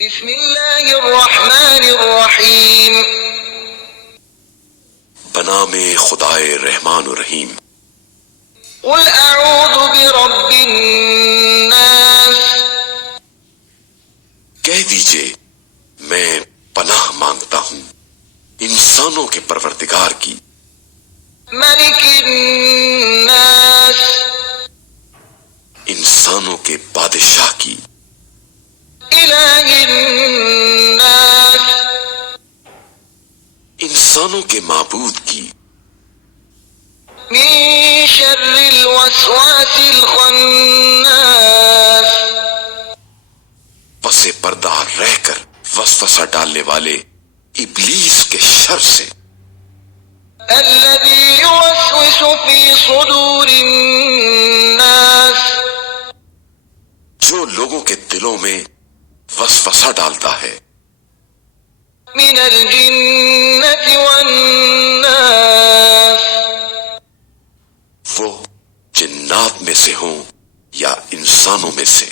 بسم اللہ الرحمن الرحیم بنام خدائے رحمان و رحیم۔ قل اعوذ برب الناس، کہہ دیجئے میں پناہ مانگتا ہوں انسانوں کے پروردگار کی، ملک الناس، انسانوں کے بادشاہ کی، الہ الناس، انسانوں کے معبود کی، من شر الوسواس الخناس، پس پردہ رہ کر وسوسہ ڈالنے والے ابلیس کے شر سے، الذي يوسوس في صدور الناس، جو لوگوں کے دلوں میں وسوسہ ڈالتا ہے، من الجنة والناس، وہ جنات میں سے ہوں یا انسانوں میں سے۔